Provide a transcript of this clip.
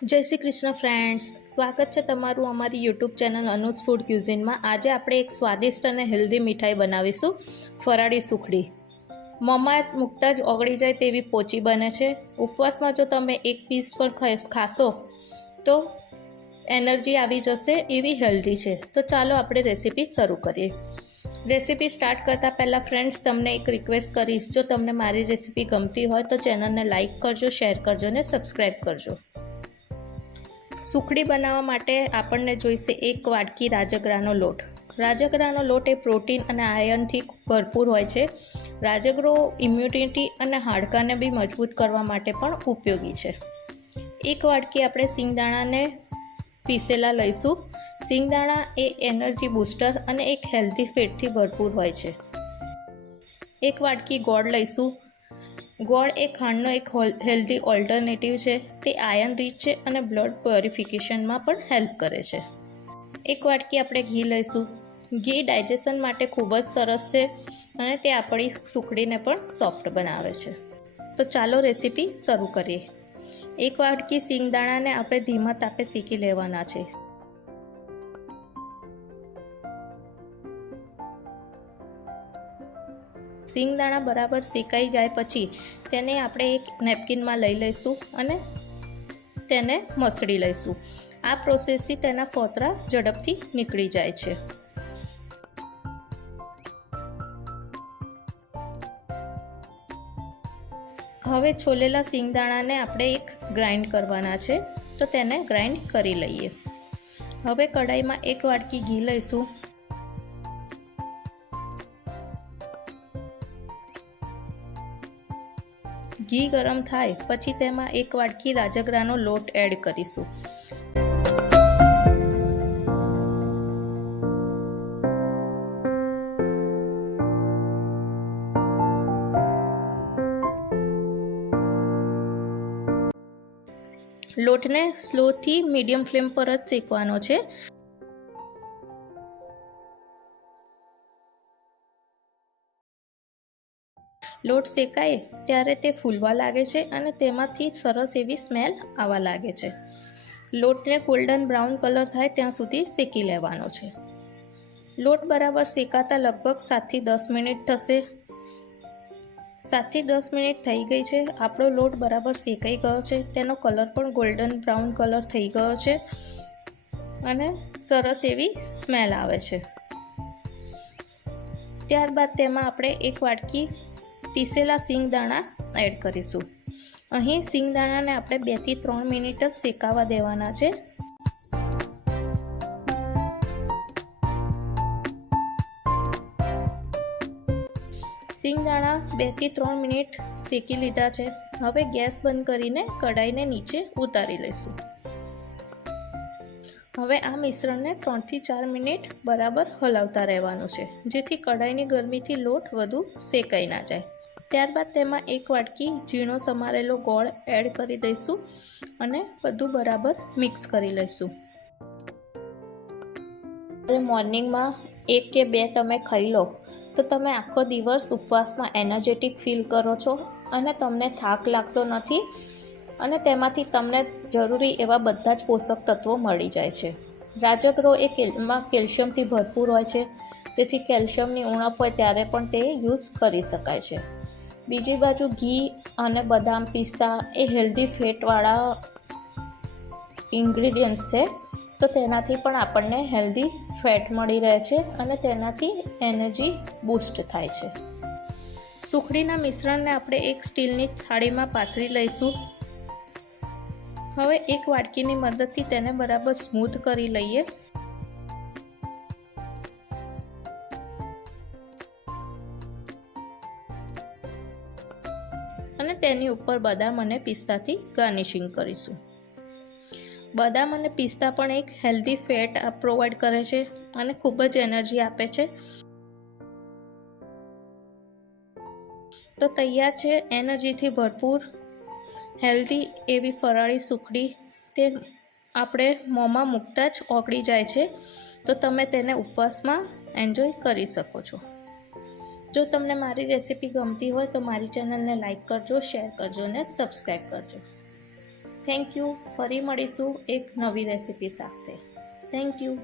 જય શ્રી કૃષ્ણ ફ્રેન્ડ્સ સ્વાગત છે તમારું અમારી યુટ્યુબ ચેનલ અનુસ ફૂડ ક્યુઝિનમાં આજે આપણે એક સ્વાદિષ્ટ અને હેલ્ધી મીઠાઈ બનાવીશું, ફરાળી સુખડી. મોંમાં મૂકતા જ ઓગળી જાય તેવી પોચી બને છે. ઉપવાસમાં જો તમે એક પીસ પણ ખાશો, તો એનર્જી આવી જશે એવી હેલ્ધી છે. તો ચાલો આપણે રેસીપી શરૂ કરીએ. રેસીપી સ્ટાર્ટ કરતાં પહેલાં ફ્રેન્ડ્સ તમને એક રિક્વેસ્ટ કરીશ. જો તમને મારી રેસીપી ગમતી હોય તો ચેનલને લાઇક કરજો શેર કરજો અને સબસ્ક્રાઈબ કરજો. સુખડી બનાવવા માટે આપણને જોઈશે એક વાટકી રાજગરાનો લોટ. રાજગરાનો લોટ એ પ્રોટીન અને આયર્નથી ભરપૂર હોય છે. રાજગરો ઇમ્યુનિટી અને હાડકાને બી મજબૂત કરવા માટે પણ ઉપયોગી છે. એક વાટકી આપણે સિંગદાણાને પીસેલા લઈશું. સિંગદાણા એ એનર્જી બૂસ્ટર અને એક હેલ્ધી ફેટથી ભરપૂર હોય છે. એક વાટકી ગોળ લઈશું. ગોળ એ ખાંડનો એક હેલ્ધી ઓલ્ટરનેટિવ છે. તે આયર્ન રીચ છે અને બ્લડ પ્યોરિફિકેશનમાં પણ હેલ્પ કરે છે. એક વાટકી આપણે ઘી લઈશું. ઘી ડાયજેશન માટે ખૂબ જ સરસ છે અને તે આપણી સુખડીને પણ સોફ્ટ બનાવે છે. તો ચાલો રેસીપી શરૂ કરીએ. એક વાટકી સિંગદાણાને આપણે ધીમા તાપે શીખી લેવાના છે. સિંગદાણા બરાબર શેકાઈ જાય પછી તેને આપણે એક નેપકિનમાં લઈ લઈશું અને તેને મસળી લઈશું. આ પ્રોસેસથી તેના ફોતરા ઝડપથી નીકળી જાય છે. હવે છોલેલા સિંગદાણાને આપણે એક ગ્રાઇન્ડ કરવાના છે, તો તેને ગ્રાઇન્ડ કરી લઈએ. હવે કઢાઈમાં એક વાટકી ઘી લઈશું. ઘી ગરમ થાય, પછી તેમાં એક વાટકી રાજગરાનો લોટ એડ કરીશું. લોટને સ્લોથી મીડિયમ ફ્લેમ પર જ શેકવાનો છે. લોટ શેકાય ત્યારે તે ફૂલવા લાગે છે અને તેમાંથી સરસ એવી સ્મેલ આવવા લાગે છે. લોટને ગોલ્ડન બ્રાઉન કલર થાય ત્યાં સુધી શેકી લેવાનો છે. લોટ બરાબર શેકાતા લગભગ સાતથી દસ મિનિટ થશે. સાતથી દસ મિનિટ થઈ ગઈ છે. આપણો લોટ બરાબર શેકાઈ ગયો છે. તેનો કલર પણ ગોલ્ડન બ્રાઉન કલર થઈ ગયો છે અને સરસ એવી સ્મેલ આવે છે. ત્યારબાદ તેમાં આપણે એક વાટકી પીસેલા સિંગદાણા એડ કરીશું. અહીં સિંગદાણાને આપણે બેથી ત્રણ મિનિટ જ શેકાવા દેવાના છે. સિંગદાણા બેથી ત્રણ મિનિટ શેકી લીધા છે. હવે ગેસ બંધ કરીને કઢાઈને નીચે ઉતારી લઈશું. હવે આ મિશ્રણને ત્રણથી ચાર મિનિટ બરાબર હલાવતા રહેવાનું છે, જેથી કઢાઈની ગરમીથી લોટ વધુ શેકાઈ ના જાય. ત્યારબાદ તેમાં એક વાટકી ઝીણો સમારેલો ગોળ એડ કરી દઈશું અને બધું બરાબર મિક્સ કરી લઈશું. મોર્નિંગમાં એક કે બે તમે ખાઈ લો. તો તમે આખો દિવસ ઉપવાસમાં એનર્જેટિક ફીલ કરો છો અને તમને થાક લાગતો નથી અને તેમાંથી તમને જરૂરી એવા બધા જ પોષક તત્વો મળી જાય છે. રાજગરો એ કેલમાં કેલ્શિયમથી ભરપૂર હોય છે. તેથી કેલ્શિયમની ઉણપ હોય ત્યારે પણ તે યુઝ કરી શકાય છે. બીજી બાજુ ઘી અને બદામ પિસ્તા એ હેલ્ધી ફેટવાળા ઇન્ગ્રીડિયન્ટ્સ છે. તો તેનાથી પણ આપણને હેલ્ધી ફેટ મળી રહે છે અને તેનાથી એનર્જી બૂસ્ટ થાય છે. સુખડીના મિશ્રણને આપણે એક સ્ટીલની થાળીમાં પાથરી લઈશું. હવે એક વાટકીની મદદથી તેને બરાબર સ્મૂથ કરી લઈએ. અને તેની ઉપર બદામ અને પિસ્તાથી ગાર્નિશિંગ કરીશું. બદામ અને પિસ્તા પણ એક હેલ્ધી ફેટ પ્રોવાઈડ કરે છે અને ખૂબ જ એનર્જી આપે છે. તો તૈયાર છે એનર્જીથી ભરપૂર હેલ્ધી એવી ફરાળી સુખડી. તે આપણે મોંમાં મૂકતા જ ઓગળી જાય છે. તો તમે તેને ઉપવાસમાં એન્જોય કરી શકો છો. જો તમને મારી રેસીપી ગમતી હોય તો મારી ચેનલને લાઈક કરજો, શેર કરજો અને સબસ્ક્રાઈબ કરજો. થેન્ક યુ ફરી મળીશું એક નવી રેસિપી સાથે. Thank you